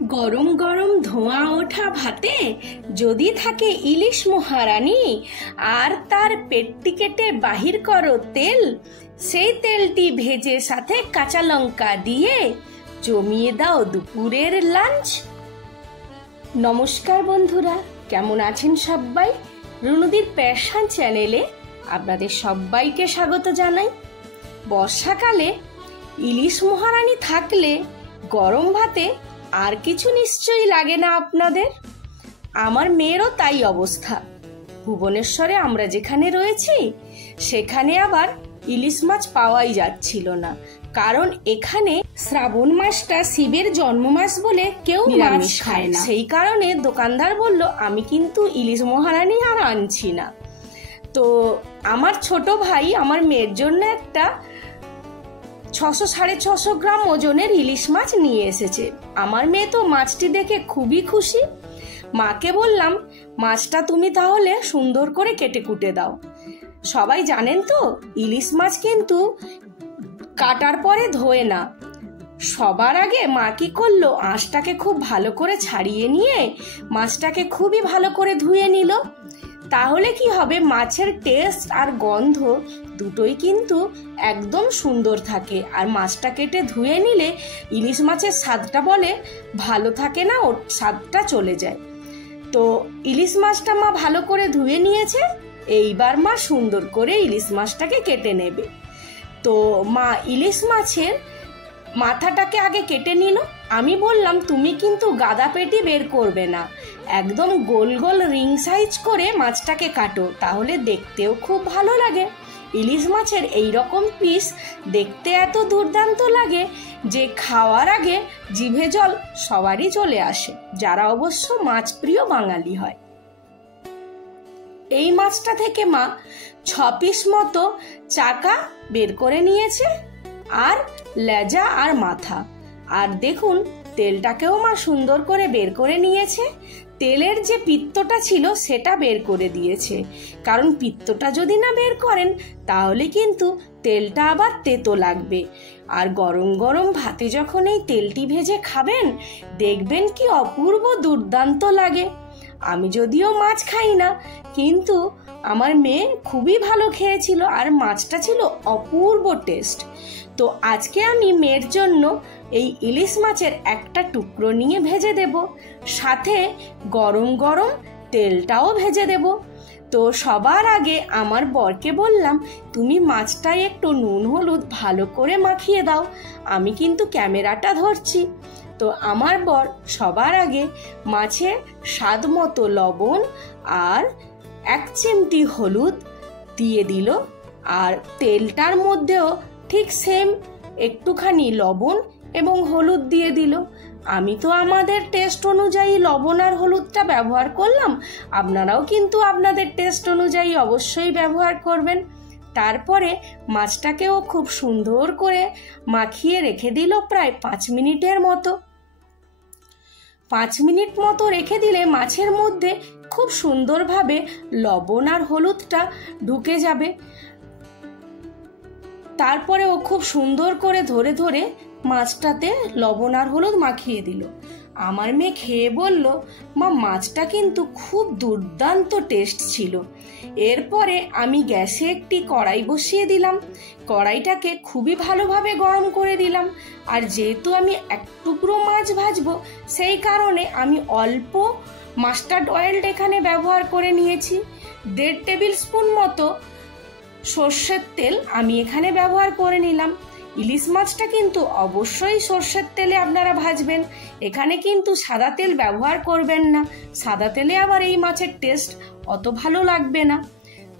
গরম গরম ধোঁয়া ওঠা ভাতে যদি থাকে ইলিশ মহারানী, আর তার পেটটি কেটে বাহির করো তেল, সেই তেলটি ভেজে সাথে কাঁচা লঙ্কা দিয়ে জমিয়ে দাও দুপুরের লাঞ্চ। নমস্কার বন্ধুরা, কেমন আছেন সবাই? রুনুদির প্যাশন চ্যানেলে আপনাদের সবাইকে স্বাগত জানাই। বর্ষাকালে ইলিশ মহারানী থাকলে গরম ভাতে আর কিছু নিশ্চয়ই লাগে না আপনাদের। আমার মেয়েরও তাই অবস্থা। ভুবনেশ্বরে আমরা যেখানে রয়েছি সেখানে আবার ইলিশ মাছ পাওয়াই যাচ্ছিল না, কারণ এখানে শ্রাবণ মাসটা শিবের জন্ম মাস বলে কেউ নিরামিষ খায় না। সেই কারণে দোকানদার বলল আমি কিন্তু ইলিশ মহারানী আর আনছি না। তো আমার ছোট ভাই আমার মেয়ের জন্য একটা 600-650 গ্রাম ওজনের ইলিশ মাছ নিয়ে এসেছে। আমার মেয়ে তো মাছটি দেখে খুবই খুশি। মাকে বললাম, মাছটা তুমি তাহলে সুন্দর করে কেটে কুটে দাও। সবাই জানেন তো, ইলিশ মাছ কিন্তু কাটার পরে ধোয় না। সবার আগে মা কি করলো, আঁশটাকে খুব ভালো করে ছাড়িয়ে নিয়ে মাছটাকে খুবই ভালো করে ধুয়ে নিল। তাহলে কি হবে, মাছের টেস্ট আর গন্ধ দুটোই কিন্তু একদম সুন্দর থাকে। আর মাছটা কেটে ধুয়ে নিলে ইলিশ মাছের স্বাদটা বলে ভালো থাকে না, ওর স্বাদটা চলে যায়। তো ইলিশ মাছটা মা ভালো করে ধুয়ে নিয়েছে। এইবার মা সুন্দর করে ইলিশ মাছটাকে কেটে নেবে। তো মা ইলিশ মাছের মাথাটাকে আগে কেটে নিল। আমি বললাম তুমি কিন্তু গাদা পেটি বের করবে না, একদম গোল গোল রিং সাইজ করে মাছটাকে কাটো, তাহলে দেখতেও খুব ভালো লাগে। ইলিশ মাছের এই রকম পিস দেখতে এত দুর্দান্ত লাগে যে খাওয়ার আগে জিভে জল সবারই চলে আসে, যারা অবশ্য মাছ প্রিয় বাঙালি হয়। এই মাছটা থেকে মা 6 পিস মতো চাকা বের করে নিয়েছে, আর লেজা আর মাথা। আর দেখুন তেলটাকেও মা সুন্দর করে বের করে নিয়েছে। তেলের যে পিত্তটা ছিল সেটা বের করে দিয়েছে, কারণ পিত্তটা যদি না বের করেন তাহলে কিন্তু তেলটা আবার তেতো লাগবে। আর গরম গরম ভাতে যখন এই তেলটি ভেজে খাবেন দেখবেন কি অপূর্ব দুর্দান্ত লাগে। আমি যদিও মাছ খাই না, কিন্তু আমার মেয়ে খুবই ভালো খেয়েছিল, আর মাছটা ছিল অপূর্ব টেস্ট। তো আজকে আমি মেয়ের জন্য এই ইলিশ মাছের একটা টুকরো নিয়ে ভেজে দেব, সাথে গরম গরম তেলটাও ভেজে দেব। তো সবার আগে আমার বরকে বললাম, তুমি মাছটায় একটু নুন হলুদ ভালো করে মাখিয়ে দাও, আমি কিন্তু ক্যামেরাটা ধরছি। তো আমার বর সবার আগে মাছে স্বাদ মতো লবণ আর 1 চিমটি হলুদ দিয়ে দিল, আর তেলটার মধ্যেও ঠিক সেম একটুখানি লবণ এবং হলুদ দিয়ে দিল। আমি তো আমাদের টেস্ট অনুযায়ী লবণ আর হলুদটা ব্যবহার করলাম, আপনারাও কিন্তু আপনাদের টেস্ট অনুযায়ী অবশ্যই ব্যবহার করবেন। তারপরে মাছটাকেও খুব সুন্দর করে মাখিয়ে রেখে দিল প্রায় 5 মিনিটের মতো। 5 মিনিট মতো রেখে দিলে মাছের মধ্যে খুব সুন্দরভাবে লবণ আর হলুদটা ঢুকে যাবে। তারপরে ও খুব সুন্দর করে ধরে ধরে মাছটাতে লবণ আর হলুদ মাখিয়ে দিল। আমার মেয়ে খেয়ে বলল, মা মাছটা কিন্তু খুব দুর্দান্ত টেস্ট ছিল। এরপরে আমি গ্যাসে একটি কড়াই বসিয়ে দিলাম, কড়াইটাকে খুবই ভালোভাবে গরম করে দিলাম। আর যেহেতু আমি 1 টুকরো মাছ ভাজবো, সেই কারণে আমি অল্প মাস্টার্ড অয়েল এখানে ব্যবহার করে নিয়েছি। 1.5 টেবিল স্পুন মতো সর্ষের তেল আমি এখানে ব্যবহার করে নিলাম। ইলিশ মাছটা কিন্তু অবশ্যই সর্ষের তেলে আপনারা ভাজবেন, এখানে কিন্তু সাদা তেল ব্যবহার করবেন না। সাদা তেলে আবার এই মাছের টেস্ট অত ভালো লাগবে না।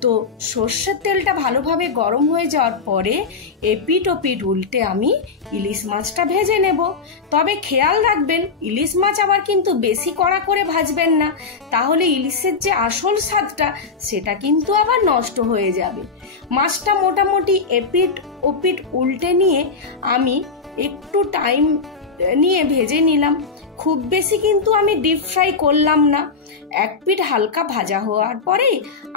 তো সর্ষের তেলটা ভালোভাবে গরম হয়ে যাওয়ার পরে এপিট ওপিট উল্টে আমি ইলিশ মাছটা ভেজে নেব। তবে খেয়াল রাখবেন, ইলিশ মাছ আবার কিন্তু বেশি কড়া করে ভাজবেন না, তাহলে ইলিশের যে আসল স্বাদটা সেটা কিন্তু আবার নষ্ট হয়ে যাবে। মাছটা মোটামুটি এপিট ওপিট উল্টে নিয়ে আমি একটু টাইম নিয়ে ভেজে নিলাম। খুব বেশি কিন্তু আমি ডিপ ফ্রাই করলাম না। এক পিঠ হালকা ভাজা হওয়ার পরে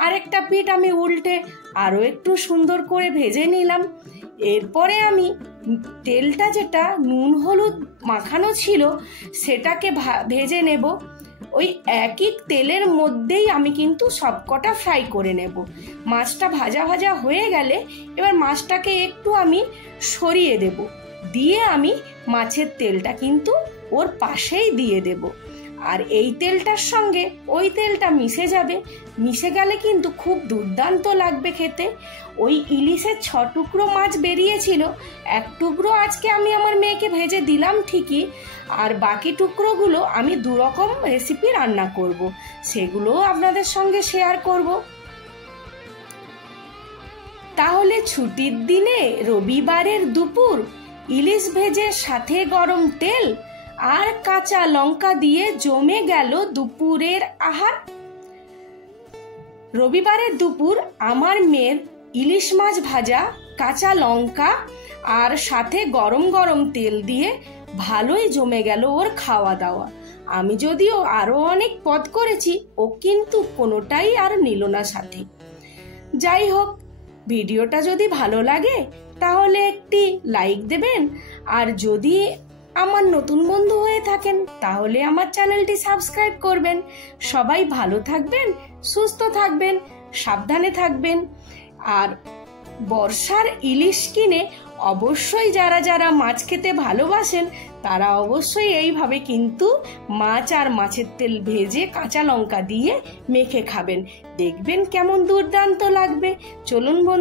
আরেকটা পিঠ আমি উল্টে আরও একটু সুন্দর করে ভেজে নিলাম। এরপরে আমি তেলটা যেটা নুন হলুদ মাখানো ছিল সেটাকে ভেজে নেব। ওই একই তেলের মধ্যেই আমি কিন্তু সবকটা ফ্রাই করে নেব। মাছটা ভাজা ভাজা হয়ে গেলে এবার মাছটাকে একটু আমি সরিয়ে দেব, দিয়ে আমি মাছের তেলটা কিন্তু ওর পাশেই দিয়ে দেব। আর এই তেলটার সঙ্গে ওই তেলটা মিশে যাবে, মিশে গেলে কিন্তু খুব দুর্দান্ত লাগবে খেতে। ওই ইলিশের 6 টুকরো মাছ বেরিয়েছিল, 1 টুকরো আজকে আমি আমার মেয়েকে ভেজে দিলাম ঠিকই, আর বাকি টুকরোগুলো আমি 2 রকম রেসিপি রান্না করব, সেগুলোও আপনাদের সঙ্গে শেয়ার করব। তাহলে ছুটির দিনে রবিবারের দুপুর ইলিশ ভেজের সাথে গরম তেল আর কাঁচা লঙ্কা দিয়ে জমে গেল দুপুরের আহার। রবিবারের দুপুর আমার মেয়ের ইলিশ মাছ ভাজা, কাঁচা লঙ্কা আর সাথে গরম গরম তেল দিয়ে ভালোই জমে গেল ওর খাওয়া দাওয়া। আমি যদিও আরো অনেক পদ করেছি, ও কিন্তু কোনোটাই আর নিল না সাথে। যাই হোক, ভিডিওটা যদি ভালো লাগে তাহলে একটি লাইক দেবেন, আর যদি আমার নতুন বন্ধু হয়ে থাকেন তাহলে আমার চ্যানেলটি সাবস্ক্রাইব করবেন। সবাই ভালো থাকবেন, সুস্থ থাকবেন, সাবধানে থাকবেন। আর বর্ষার ইলিশ কিনে অবশ্যই যারা যারা মাছ খেতে ভালোবাসেন তারা অবশ্যই এইভাবে কিন্তু মাছ আর মাছের তেল ভেজে কাঁচা লঙ্কা দিয়ে মেখে খাবেন, দেখবেন কেমন দুর্দান্ত লাগবে। চলুন বন্ধু।